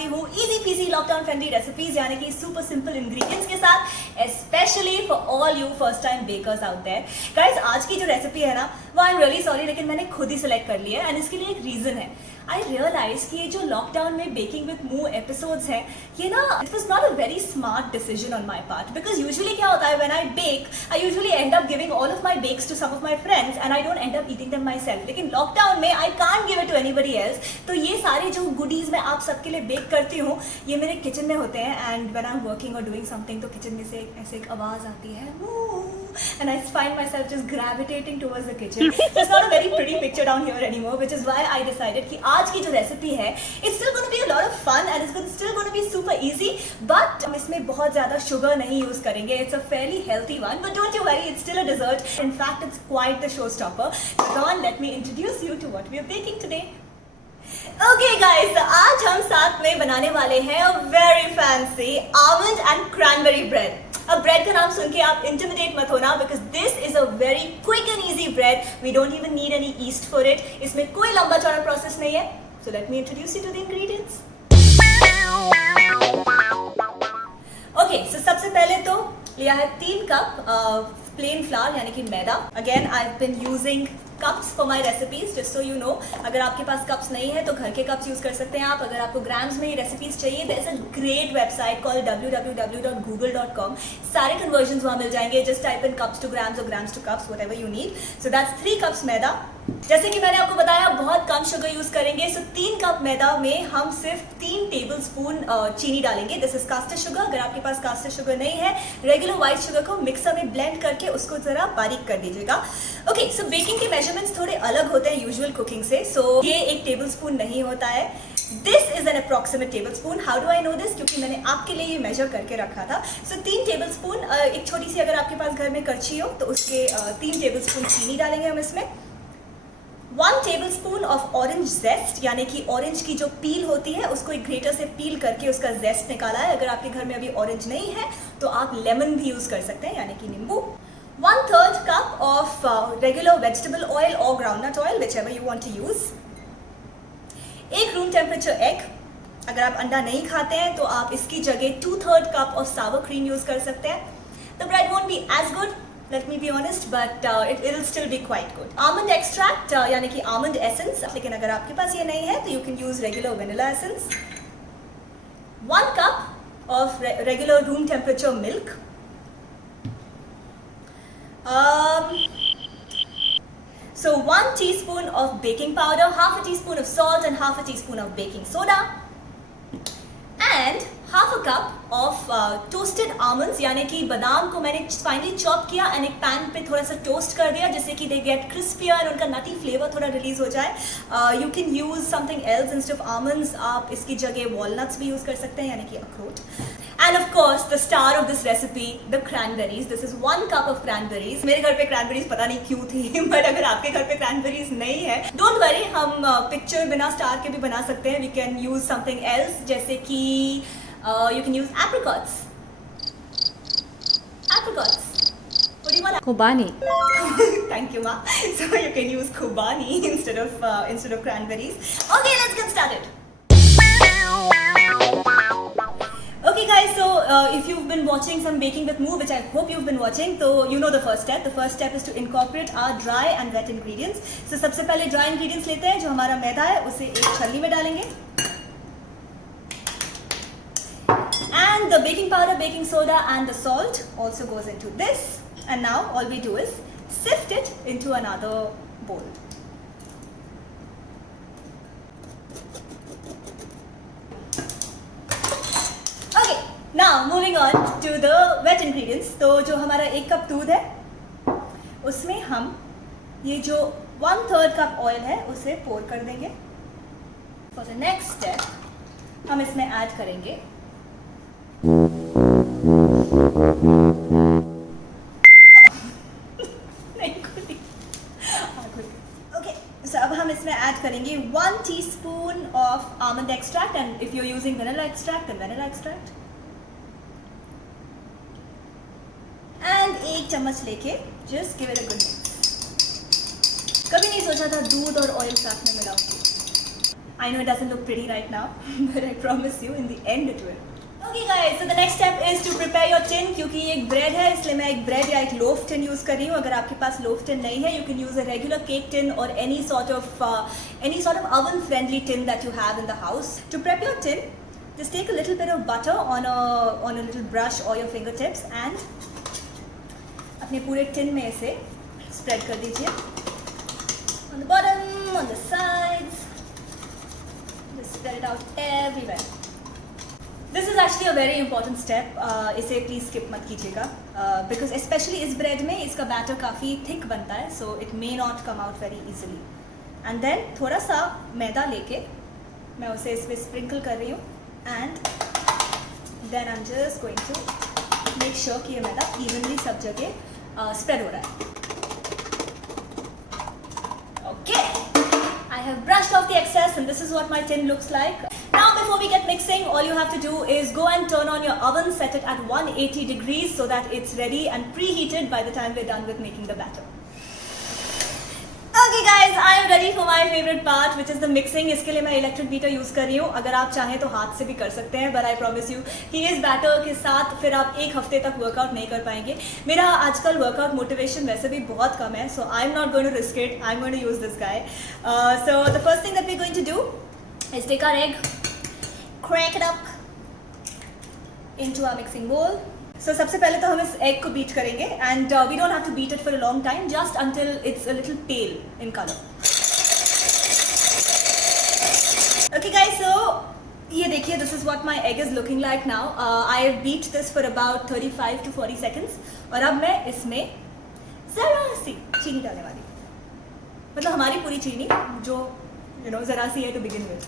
आती हूँ easy PG lockdown friendly recipes यानी कि सुपर सिंपल इंग्रेडिएंट्स के साथ, specially for all you first time bakers out there. Guys, आज की जो रेसिपी है ना, वो आई एम रियली सॉरी लेकिन मैंने खुद ही सिलेक्ट कर लिया है एंड इसके लिए एक रीजन है। आई रियलाइज कि ये जो लॉकडाउन में बेकिंग विद मू एपिसोड्स हैं, ये ना it was not a very smart decision on my part, because usually क्या होता है when I bake, I usually end up giving all of my bakes to some of my friends and I don't end up eating them myself. लेकिन lockdown में I can't give it to anybody else, तो ये सारे जो goodies मैं आप सबके लिए बेक करती हूँ, ये मेरे किचन में होते हैं and when I am working और डूइंग समथिंग, तो किचन में से ऐसे एक आवाज आती है and I find myself just gravitating towards the kitchen. So it's not a very pretty picture down here anymore, which is why I decided कि आज की जो रेसिपी है, it's still going to be a lot of fun and it's still going to be super easy, but हम इसमें बहुत ज़्यादा sugar नहीं use करेंगे. It's a fairly healthy one, but don't you worry, it's still a dessert. In fact, it's quite the showstopper. So come on, let me introduce you to what we are baking today. Okay guys, so आज हम साथ में बनाने वाले हैं a very fancy almond and cranberry bread. अब bread का नाम सुन के आप इंटिमिडेट मत होना, because this is a very quick and easy bread. We don't even need any yeast for it. इसमें कोई लंबा चौड़ा प्रोसेस नहीं है. So let me introduce you to the ingredients. Okay, so सबसे पहले तो लिया है 3 कप प्लेन फ्लावर यानी कि मैदा. Again I have been using cups for my recipes, just so you know. अगर आपके पास कप्स नहीं है तो घर के कप्स यूज कर सकते हैं आप. अगर आपको ग्राम्स में ये रेसिपीज चाहिए, there is a great website called www.google.com. सारे कन्वर्जन्स वहाँ मिल जाएंगे. Just type in cups to grams और grams to cups, whatever you need. So that's 3 cups मैदा. जैसे कि मैंने आपको बताया, बहुत कम शुगर यूज करेंगे. सो 3 कप मैदा में हम सिर्फ 3 टेबल स्पून चीनी डालेंगे. This is caster sugar. अगर आपके पास कास्टर शुगर नहीं है, रेगुलर व्हाइट शुगर को मिक्सर में ब्लेंड करके उसको जरा बारीक कर दीजिएगा. ओके, सो बेकिंग के मेजरमेंट्स थोड़े अलग होते हैं यूजुअल कुकिंग से. सो ये 1 टेबल स्पून नहीं होता है. This is an approximate table spoon. How do I know this? क्योंकि मैंने आपके लिए ये मेजर करके रखा था. सो 3 टेबल स्पून, एक छोटी सी अगर आपके पास घर में करछी हो तो उसके 3 टेबल स्पून चीनी डालेंगे हम इसमें. 1 टेबल स्पून ऑफ ऑरेंज जेस्ट यानी कि ऑरेंज की जो पील होती है उसको एक ग्रेटर से पील करके उसका जेस्ट निकाला है. अगर आपके घर में अभी ऑरेंज नहीं है तो आप लेमन भी यूज कर सकते हैं यानी कि नींबू. 1/3 cup of regular vegetable oil or groundnut oil, whichever you want to use. 1 room temperature egg. अगर आप अंडा नहीं खाते हैं तो आप इसकी जगह 2/3 cup of sour cream use कर सकते हैं. The bread won't be as good, let me be honest, but it will still be quite good. Almond extract यानी कि almond essence, लेकिन अगर आपके पास ये नहीं है तो you can use regular vanilla essence. 1 cup of regular room temperature milk. So 1 teaspoon of baking powder, half a teaspoon of salt and half a teaspoon of baking soda, and half a cup of toasted almonds यानी कि बादाम को मैंने finally chop किया and एक pan पे थोड़ा सा टोस्ट कर दिया जिससे कि दे गेट क्रिस्पियर और उनका नटी फ्लेवर थोड़ा रिलीज हो जाए. You can use something else instead of almonds. आप इसकी जगह वॉलनट्स भी यूज कर सकते हैं यानी कि अखरोट. And of course, the star of this recipe, the cranberries. This is 1 cup of cranberries. मेरे घर पे cranberries पता नहीं क्यों थी, but अगर आपके घर पे cranberries नहीं है, don't worry, हम पिक्चर बिना स्टार के भी बना सकते हैं. We can use something else, जैसे कि you can use apricots. Apricots. What do you want? Kobani. Thank you, ma. So you can use Kobani instead of cranberries. Okay, let's get started. Okay guys, so if you've been watching some Baking with Moo, which I hope you've been watching, so you know the first step. The first step is to incorporate our dry and wet ingredients. So सबसे पहले dry ingredients लेते हैं. जो हमारा मैदा है उसे एक छलनी में डालेंगे. And the baking powder, baking soda and the salt also goes into this. And now all we do is sift it into another bowl. Now moving on to the wet ingredients. तो जो हमारा 1 cup दूध है उसमें हम ये जो 1/3 cup oil है उसे पोर कर देंगे. For the next step हम इसमें ऐड करेंगे okay, so अब हम इसमें ऐड करेंगे 1 teaspoon of almond extract, and if you're using vanilla extract then vanilla extract. And 1 चम्मच लेके just give it a good mix. कभी नहीं सोचा था दूध और ऑयल साथ में मिलाऊंगी. I know it doesn't look pretty right now, but I promise you in the end it will. Okay guys, so the next step is to prepare your tin. क्योंकि ये एक bread है इसलिए मैं एक bread या एक loaf tin use कर रही हूँ. अगर आपके पास loaf tin नहीं है, you can use a regular cake tin or any sort of oven friendly tin that you have in the house. To prep your tin, just take a little bit of butter on a little brush or your fingertips and अपने पूरे tin में इसे spread कर दीजिए. On the bottom, on the sides, just spread it out everywhere. This is actually a very important step. इसे please skip मत कीजिएगा because especially इस bread में इसका batter काफ़ी thick बनता है, so it may not come out very easily. And then थोड़ा सा मैदा लेके मैं उसे इस पे sprinkle कर रही हूँ and then I'm just going to make sure कि ये मैदा evenly सब जगह spread हो रहा है. Okay, I have brushed off the excess and this is what my tin looks like. Now before we get mixing, all you have to do is go and turn on your oven, set it at 180 degrees so that it's ready and preheated by the time we're done with making the batter. Okay guys, I am ready for my favorite part which is the mixing. इसके लिए मैं electric beater use कर रही हूँ. अगर आप चाहें तो हाथ से भी कर सकते हैं, but I promise you कि इस batter के साथ फिर आप एक हफ्ते तक workout नहीं कर पाएंगे. मेरा आजकल workout motivation वैसे भी बहुत कम है, so I'm not going to risk it. I'm going to use this guy. So the first thing that we're going to do is take our egg, crack it up into our mixing bowl. So सबसे पहले तो हम इस egg को beat करेंगे and we don't have to beat it for a long time, just until it's a little pale in color. Okay guys, so ये देखिए, this is what my egg is looking like now. I have beat this for about 35 to 40 seconds और अब मैं इसमें ज़रा सी चीनी डालने वाली हूँ. मतलब हमारी पूरी चीनी जो ज़रा सी है to begin with.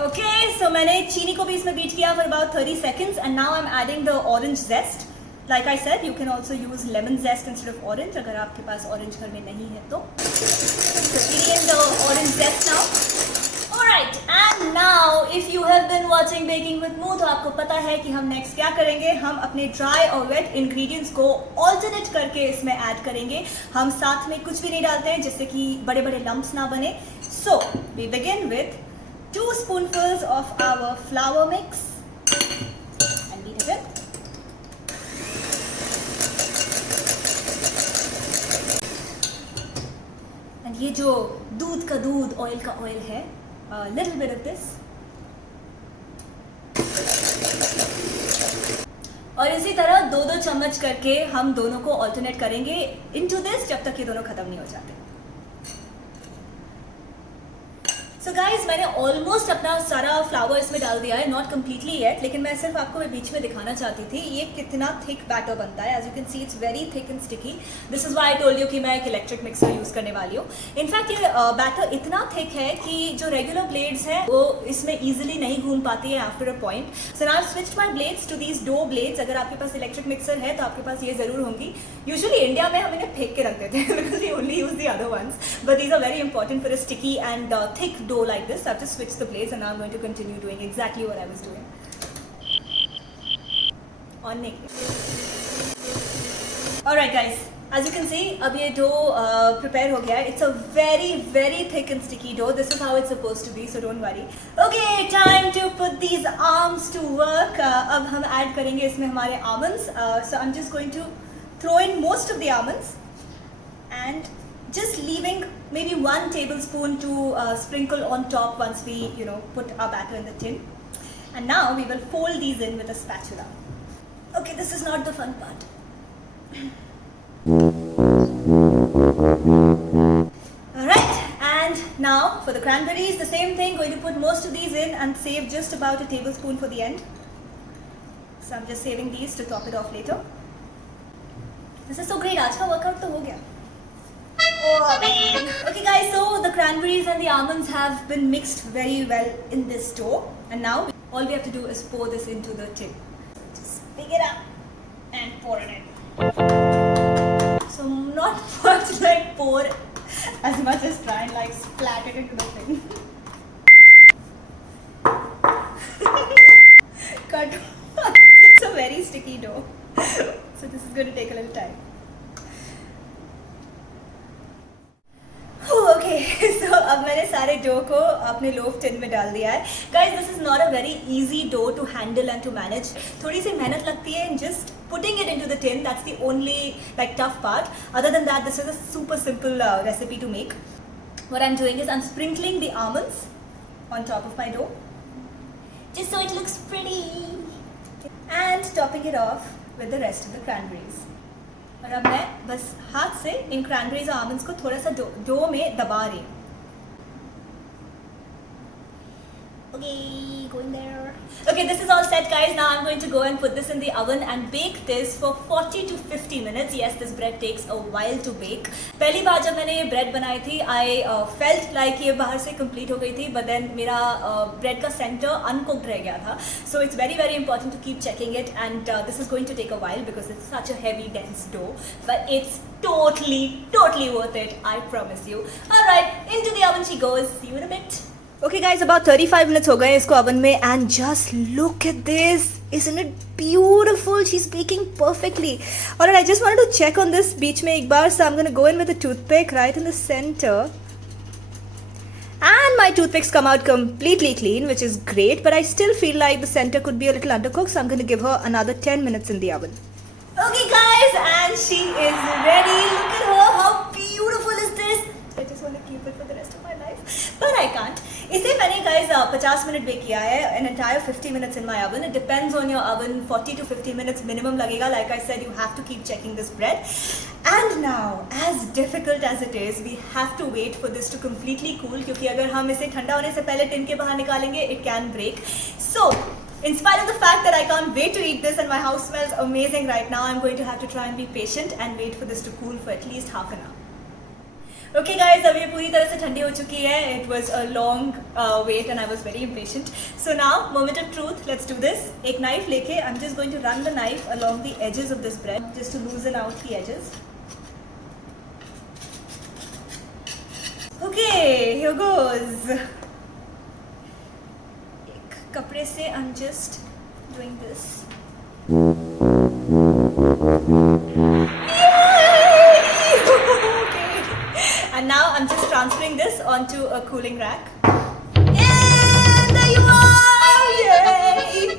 Okay, so मैंने चीनी को भी इसमें बीट किया for about 30 seconds and now I'm adding the orange zest. Like I said, you can also use lemon zest instead of orange अगर आपके पास orange घर में नहीं है तो. So putting in the orange zest now. Alright, and now if you have been watching Baking with Moon तो आपको पता है कि हम next क्या करेंगे. हम अपने dry और wet ingredients को alternate करके इसमें add करेंगे. हम साथ में कुछ भी नहीं डालते हैं जिससे कि बड़े बड़े lumps ना बने. So we begin with 2 spoonfuls of our flour mix and beat it in. And ये जो दूध का दूध, ऑयल का ऑयल है, little bit of this. और इसी तरह 2-2 चम्मच करके हम दोनों को alternate करेंगे into this जब तक ये दोनों खत्म नहीं हो जाते. So guys, मैंने ऑलमोस्ट अपना सारा फ्लावर इसमें डाल दिया है, नॉट कम्प्लीटली येट, लेकिन मैं सिर्फ आपको बीच में दिखाना चाहती थी ये कितना थिक बैटर बनता है. As you can see it's very thick and sticky. This is why I told you कि मैं एक इलेक्ट्रिक मिक्सर यूज करने वाली हूँ. इनफैक्ट ये बैटर इतना थिक है कि जो रेगुलर ब्लेड्स हैं वो इसमें ईजिली नहीं घूम पाती है after a point. So now I have switched my blades to these dough blades. अगर आपके पास इलेक्ट्रिक मिक्सर है तो आपके पास ये जरूर होंगी. यूजुअली इंडिया में हम इन्हें फेंक के रख देते हैं because we only use the other ones, but these are very important for a sticky and thick dough like this. I've just switched the blades and now I'm going to continue doing exactly what I was doing. On naked. Alright guys, as you can see, अब ये dough prepare हो गया है. It's a very very thick and sticky dough. This is how it's supposed to be, so don't worry. Okay, time to put these almonds to work. अब हम add करेंगे इसमें हमारे almonds. So I'm just going to throw in most of the almonds and just leaving maybe 1 tablespoon to sprinkle on top once we put our batter in the tin. And now we will fold these in with a spatula. Okay, this is not the fun part. Alright, and now for the cranberries, the same thing, going to put most of these in and save just about a tablespoon for the end. So I'm just saving these to top it off later. This is so great, आज का workout तो हो गया. Okay guys, so the cranberries and the almonds have been mixed very well in this dough, and now all we have to do is pour this into the tin. Just pick it up and pour it in. So not much like pour as much as try and like splat it into the thing. Cut. It's a very sticky dough, so this is going to take a little time. अब मैंने सारे dough को अपने loaf tin में डाल दिया है. Guys, this is not a very easy dough to handle and to manage. थोड़ी सी मेहनत लगती है in just putting it into the tin. That's the only like tough part. Other than that, this is a super simple recipe to make. What I'm doing is I'm sprinkling the almonds on top of my dough, just so it looks pretty, and topping it off with the rest of the cranberries. और अब मैं बस हाथ से इन cranberries और almonds को थोड़ा सा डो में दबा रही हूँ. Okay, going there. Okay, this is all set, guys. Now I'm going to go and put this in the oven and bake this for 40 to 50 minutes. Yes, this bread takes a while to bake. पहली बार जब मैंने ये bread बनाई थी, I felt like ये बाहर से complete हो गई थी, but then मेरा bread का center uncooked रह गया था. So it's very very important to keep checking it, and this is going to take a while because it's such a heavy dense dough. But it's totally worth it. I promise you. All right, into the oven she goes. See you in a bit. Okay guys, about 35 minutes हो गए इसको oven में, and just look at this. Isn't it beautiful? She's baking perfectly. Alright, I just wanted to check on this बीच में एक बार, so I'm going to go in with a toothpick right in the center. And my toothpicks come out completely clean, which is great, but I still feel like the center could be a little undercooked, so I'm going to give her another 10 minutes in the oven. Okay guys, and she is ready. Look at her. How beautiful is this? I just want to keep it for the rest of my life, but I can't. इसे मैंने guys 50 minute bake किया है, an entire 50 minutes in my oven. It depends on your oven. 40 to 50 minutes minimum लगेगा. Like I said, you have to keep checking this bread. And now, as difficult as it is, we have to wait for this to completely cool, क्योंकि अगर हम इसे ठंडा होने से पहले tin के बाहर निकालेंगे, it can break. So, in spite of the fact that I can't wait to eat this and my house smells amazing right now, I'm going to have to try and be patient and wait for this to cool for at least half an hour. Okay guys, अब ये पूरी तरह से ठंडी हो चुकी है. It was a long wait and I was very impatient. So now, moment of truth, let's do this. एक knife लेके, I'm just going to run the knife along the edges of this bread, just to loosen out the edges. Okay, here goes. एक कपड़े से I'm just doing this. And now I'm just transferring this onto a cooling rack. And there you are! Yay!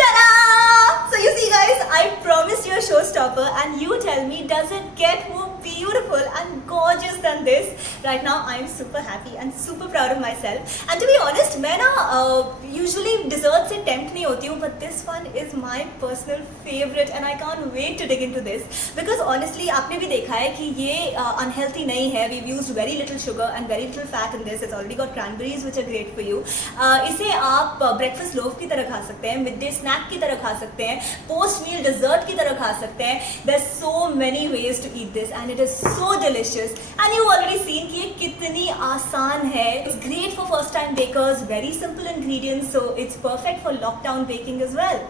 Ta-da! So you see guys, I promised you a showstopper, and you tell me, does it get more beautiful and gorgeous than this? Right now I'm super happy and super proud of myself. And to be honest, मैं ना usually dessert से tempt नहीं होती हूँ, but this one is my personal favorite and I can't wait to dig into this, because honestly आपने भी देखा है कि ये unhealthy नहीं है. We've used very little sugar and very little fat in this. It's already got cranberries which are great for you. इसे आप breakfast loaf की तरह खा सकते हैं, midday snack की तरह खा सकते हैं, post meal dessert की तरह खा सकते हैं. There's so many ways to eat this and it is so delicious. And you've already seen कि ये कितनी आसान है. It's great for first time bakers, very simple ingredients, so it's perfect for lockdown baking as well.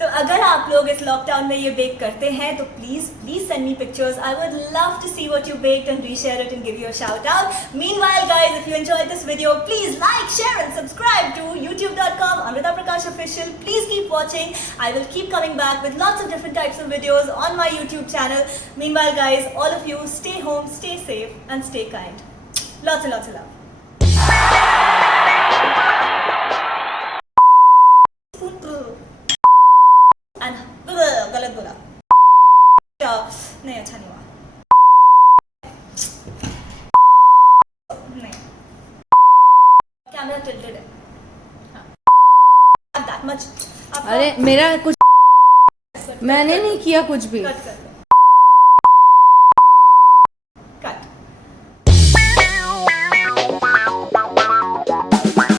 तो अगर आप लोग इस लॉकडाउन में ये बेक करते हैं तो please send me pictures. I would love to see what you baked and reshare it and give you a shout out. Meanwhile guys, if you enjoyed this video, please like, share and subscribe to youtube.com Amrita Prakash Official. Please keep watching. I will keep coming back with lots of different types of videos on my YouTube channel. Meanwhile guys, all of you stay home, stay safe and stay kind. Lots and lots of love. गलत बोला. नहीं, अच्छा नहीं हुआ. नहीं, camera tilted है. हाँ, that much. अरे मेरा कुछ मैंने नहीं किया कुछ भी.